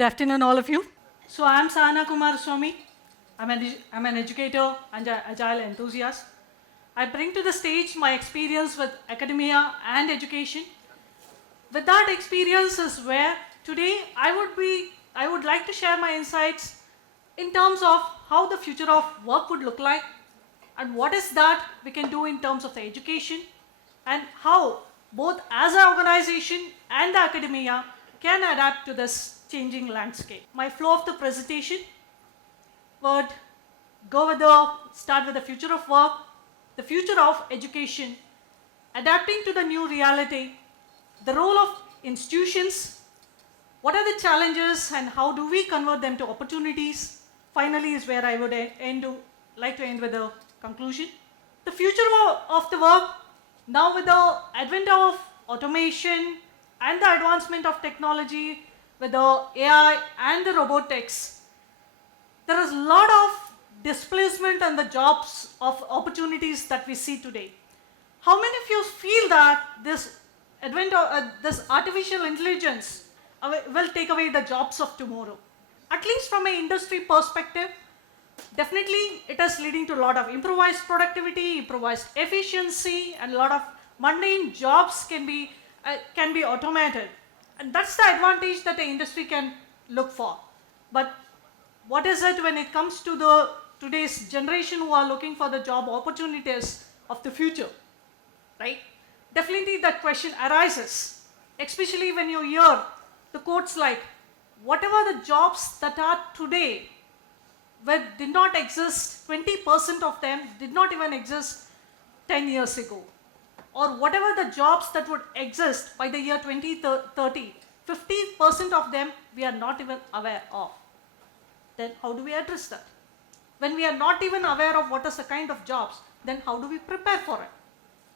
Good afternoon, all of you. So I'm Sahana Kumaraswamy. I'm an educator and an agile enthusiast. I bring to the stage my experience with academia and education. With that experience is where today I would like to share my insights in terms of how the future of work would look like and what is that we can do in terms of the education and how both as an organization and the academia can adapt to this changing landscape. My flow of the presentation would start with the future of work, the future of education, adapting to the new reality, the role of institutions, what are the challenges and how do we convert them to opportunities. Finally is where I would like to end with a conclusion. The future of the work, now with the advent of automation and the advancement of technology with the AI and the robotics, there is a lot of displacement and the jobs of opportunities that we see today. How many of you feel that this advent of this artificial intelligence will take away the jobs of tomorrow? At least from an industry perspective, definitely it is leading to a lot of improvised productivity, improvised efficiency, and a lot of mundane jobs can be automated. And that's the advantage that the industry can look for. But what is it when it comes to today's generation who are looking for the job opportunities of the future, right? Definitely that question arises, especially when you hear the quotes like, whatever the jobs that are today did not exist, 20% of them did not even exist 10 years ago. Or whatever the jobs that would exist by the year 2030, 50% of them we are not even aware of. Then how do we address that? When we are not even aware of what is the kind of jobs, then how do we prepare for it?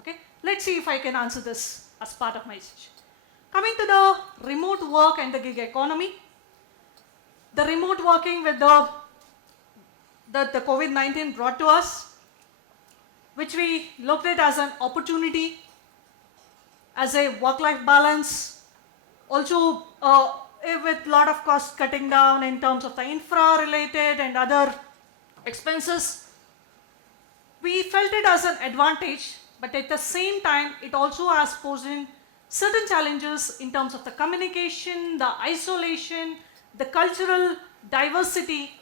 Okay, let's see if I can answer this as part of my session. Coming to the remote work and the gig economy, the remote working with the COVID-19 brought to us, which we looked at as an opportunity, as a work-life balance, also with a lot of cost cutting down in terms of the infra-related and other expenses. We felt it as an advantage, but at the same time, it also has posed in certain challenges in terms of the communication, the isolation, the cultural diversity,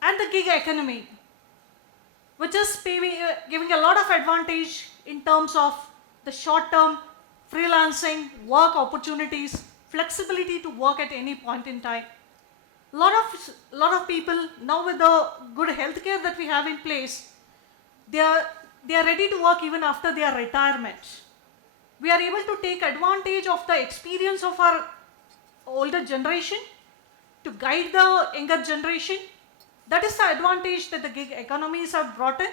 and the gig economy, which is giving a lot of advantage in terms of the short-term freelancing, work opportunities, flexibility to work at any point in time. Lot of people now with the good healthcare that we have in place, they are ready to work even after their retirement. We are able to take advantage of the experience of our older generation to guide the younger generation. That is the advantage that the gig economies have brought in,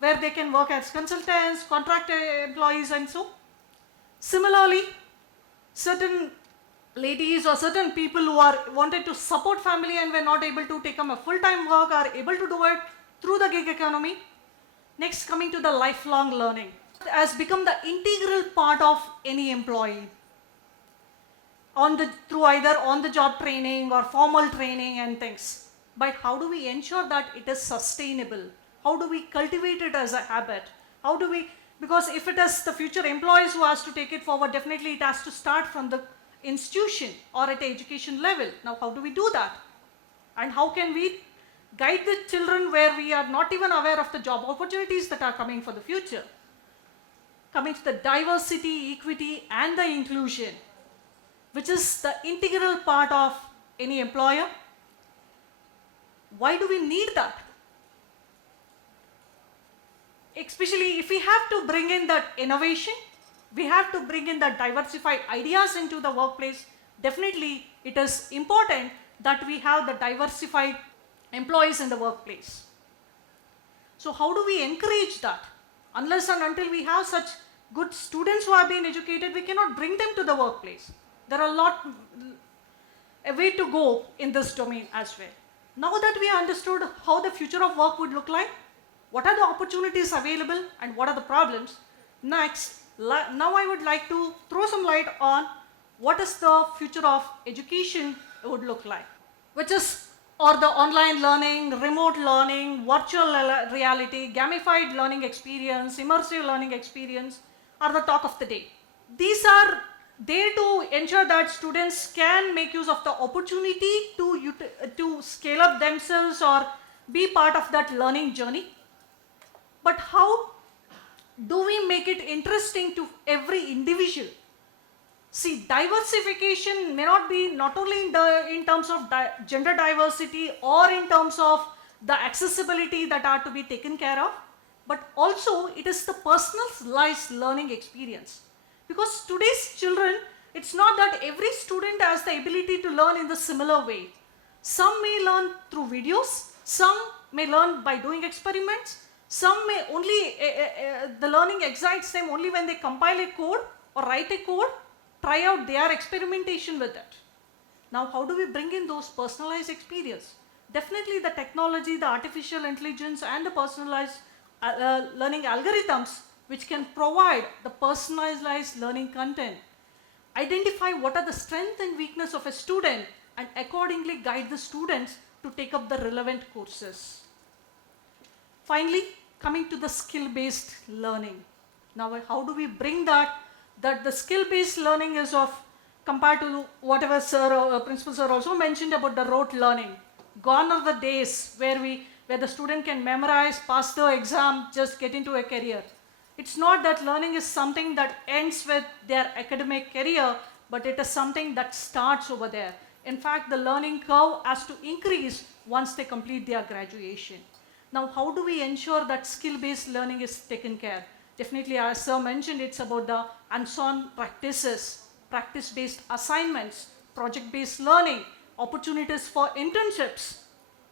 where they can work as consultants, contract employees, and so. Similarly, certain ladies or certain people who wanted to support family and were not able to take on a full-time work are able to do it through the gig economy. Next, coming to the lifelong learning, it has become the integral part of any employee through either on-the-job training or formal training and things. But how do we ensure that it is sustainable? How do we cultivate it as a habit? Because if it is the future employees who has to take it forward, definitely it has to start from the institution or at the education level. Now, how do we do that? And how can we guide the children where we are not even aware of the job opportunities that are coming for the future? Coming to the diversity, equity, and the inclusion, which is the integral part of any employer. Why do we need that? Especially if we have to bring in that innovation, we have to bring in the diversified ideas into the workplace. Definitely, it is important that we have the diversified employees in the workplace. So how do we encourage that? Unless and until we have such good students who have been educated, we cannot bring them to the workplace. There are a way to go in this domain as well. Now that we understood how the future of work would look like, what are the opportunities available and what are the problems, next, now I would like to throw some light on what is the future of education would look like, which is or the online learning, remote learning, virtual reality, gamified learning experience, immersive learning experience are the talk of the day. These are there to ensure that students can make use of the opportunity to scale up themselves or be part of that learning journey. But how do we make it interesting to every individual? See, diversification may not be not only in terms of gender diversity or in terms of the accessibility that are to be taken care of, but also it is the personalized learning experience. Because today's children, it's not that every student has the ability to learn in the similar way. Some may learn through videos, some may learn by doing experiments, some may only, the learning excites them only when they compile a code or write a code, try out their experimentation with it. Now, how do we bring in those personalized experience? Definitely the technology, the artificial intelligence and the personalized learning algorithms which can provide the personalized learning content, identify what are the strengths and weakness of a student and accordingly guide the students to take up the relevant courses. Finally, coming to the skill-based learning. Now, how do we bring that the skill-based learning is of compared to whatever principal sir also mentioned about the rote learning. Gone are the days where the student can memorize, pass the exam, just get into a career. It's not that learning is something that ends with their academic career, but it is something that starts over there. In fact, the learning curve has to increase once they complete their graduation. Now, how do we ensure that skill-based learning is taken care? Definitely, as sir mentioned, it's about the hands-on practices, practice-based assignments, project-based learning, opportunities for internships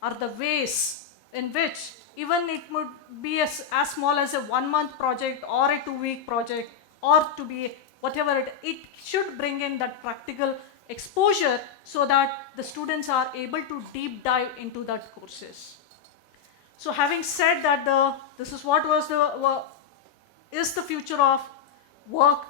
are the ways in which even it would be as small as a 1-month project or a 2-week project or to be whatever it should bring in that practical exposure so that the students are able to deep dive into that courses. So having said that this is what was is the future of work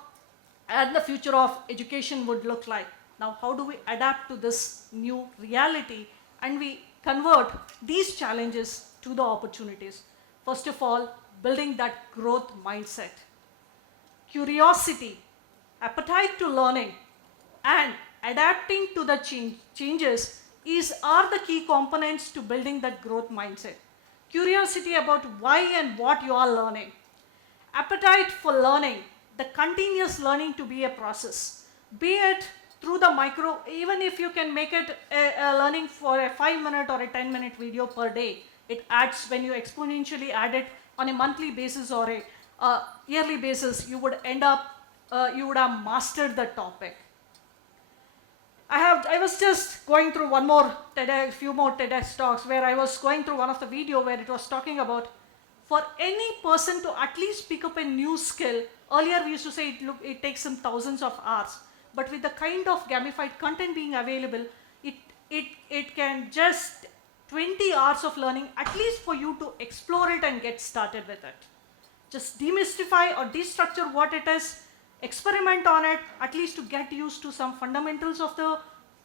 and the future of education would look like. Now, how do we adapt to this new reality and we convert these challenges to the opportunities? First of all, building that growth mindset. Curiosity, appetite to learning, and adapting to the changes are the key components to building that growth mindset. Curiosity about why and what you are learning. Appetite for learning, the continuous learning to be a process, be it through the even if you can make it a learning for a 5-minute or a 10-minute video per day, it adds when you exponentially add it on a monthly basis or a yearly basis, you would end up, you would have mastered the topic. I was just going through few more TEDx talks where I was going through one of the video where it was talking about for any person to at least pick up a new skill. Earlier we used to say it takes some thousands of hours, but with the kind of gamified content being available, it can just 20 hours of learning at least for you to explore it and get started with it. Just demystify or destructure what it is, experiment on it, at least to get used to some fundamentals of the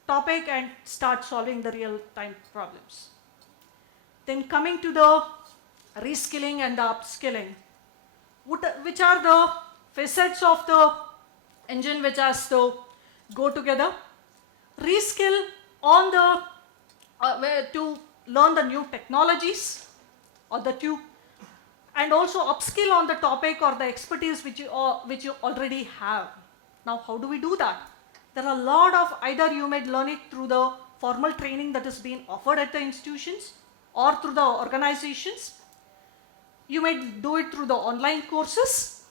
topic and start solving the real-time problems. Then coming to the reskilling and the upskilling, which are the facets of the engine which has to go together. Reskill on the to learn the new technologies or and also upskill on the topic or the expertise which you already have. Now, how do we do that? There are a lot of either you may learn it through the formal training that is being offered at the institutions or through the organizations. You may do it through the online courses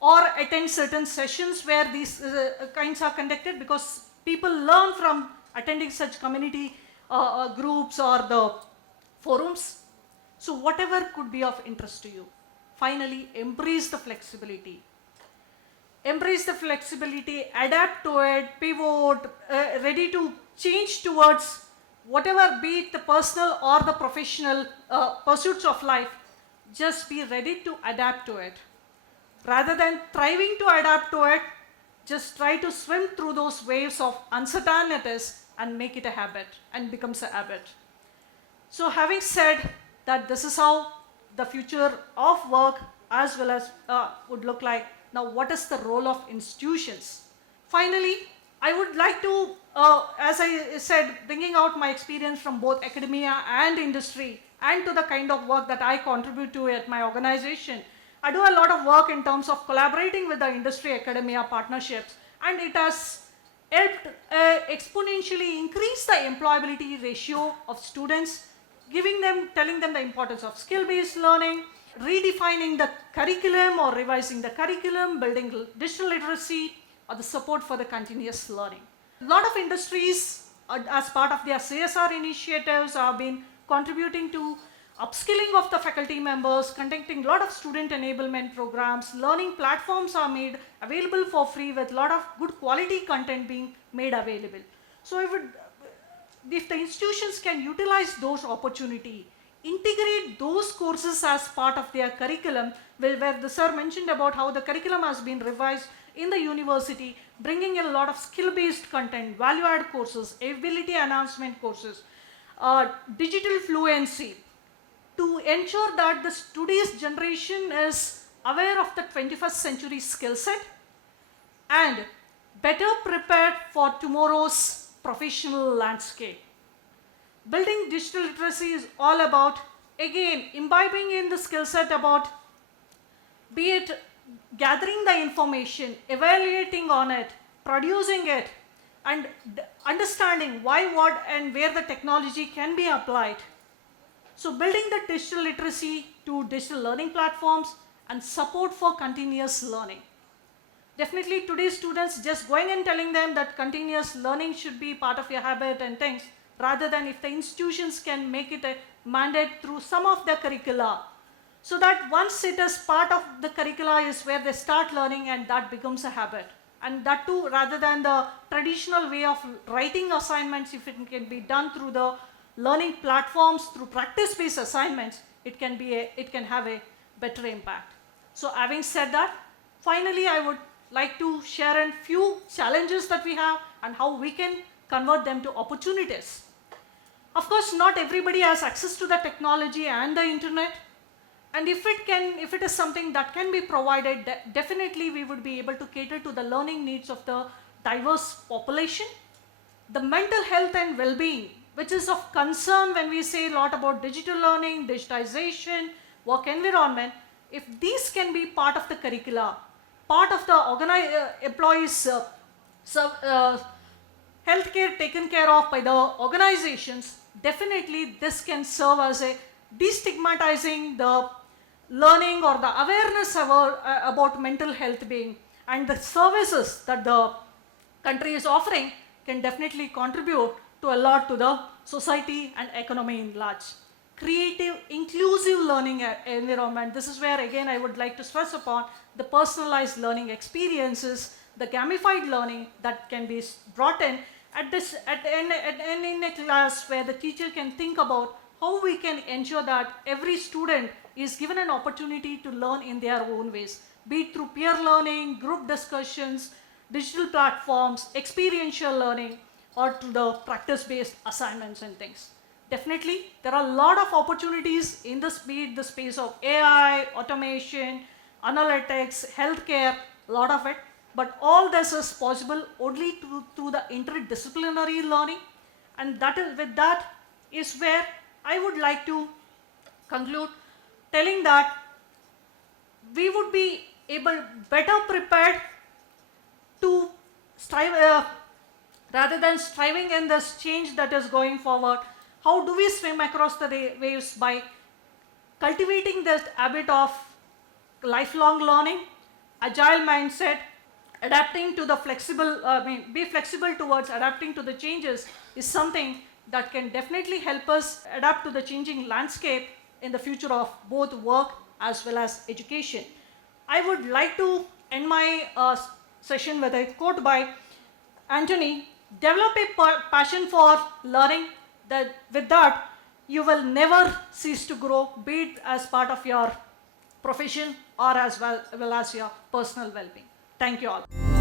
or attend certain sessions where these kinds are conducted, because people learn from attending such community groups or the forums. So whatever could be of interest to you. Finally, embrace the flexibility. Embrace the flexibility, adapt to it, pivot, ready to change towards whatever, be it the personal or the professional pursuits of life. Just be ready to adapt to it. Rather than thriving to adapt to it, just try to swim through those waves of uncertainties and make it a habit and becomes a habit. So having said that this is how the future of work as well as would look like, now what is the role of institutions? Finally, I would like to, as I said, bringing out my experience from both academia and industry and to the kind of work that I contribute to at my organization. I do a lot of work in terms of collaborating with the industry academia partnerships, and it has helped exponentially increase the employability ratio of students, telling them the importance of skill-based learning, redefining the curriculum or revising the curriculum, building digital literacy, or the support for the continuous learning. A lot of industries, as part of their CSR initiatives, have been contributing to upskilling of the faculty members, conducting a lot of student enablement programs, learning platforms are made available for free with a lot of good quality content being made available. So if the institutions can utilize those opportunities, integrate those courses as part of their curriculum, where the sir mentioned about how the curriculum has been revised in the university, bringing in a lot of skill-based content, value-add courses, ability enhancement courses, digital fluency, to ensure that the today's generation is aware of the 21st century skill set and better prepared for tomorrow's professional landscape. Building digital literacy is all about, again, imbibing in the skill set about, be it gathering the information, evaluating on it, producing it, and understanding why, what, and where the technology can be applied. So building the digital literacy to digital learning platforms and support for continuous learning. Definitely today's students, just going and telling them that continuous learning should be part of your habit and things, rather than if the institutions can make it a mandate through some of the curricula, so that once it is part of the curricula is where they start learning and that becomes a habit. And that too, rather than the traditional way of writing assignments, if it can be done through the learning platforms, through practice-based assignments, it can have a better impact. So having said that, finally I would like to share a few challenges that we have and how we can convert them to opportunities. Of course, not everybody has access to the technology and the internet. And if it is something that can be provided, definitely we would be able to cater to the learning needs of the diverse population. The mental health and well-being, which is of concern when we say a lot about digital learning, digitization, work environment, if these can be part of the curricula, part of the employees' healthcare taken care of by the organizations, definitely this can serve as a destigmatizing the learning or the awareness about mental health being, and the services that the country is offering can definitely contribute to a lot to the society and economy in large. Creative, inclusive learning environment. This is where again I would like to stress upon the personalized learning experiences, the gamified learning that can be brought in in a class where the teacher can think about how we can ensure that every student is given an opportunity to learn in their own ways, be it through peer learning, group discussions, digital platforms, experiential learning, or to the practice-based assignments and things. Definitely, there are a lot of opportunities in the space of AI, automation, analytics, healthcare, a lot of it. But all this is possible only through the interdisciplinary learning. And with that is where I would like to conclude, telling that we would be better prepared to strive, rather than striving in this change that is going forward. How do we swim across the waves? By cultivating this habit of lifelong learning, agile mindset, adapting to the be flexible towards adapting to the changes is something that can definitely help us adapt to the changing landscape in the future of both work as well as education. I would like to end my session with a quote by Anthony: develop a passion for learning. That with that, you will never cease to grow, be it as part of your profession or as well as your personal well-being. Thank you all.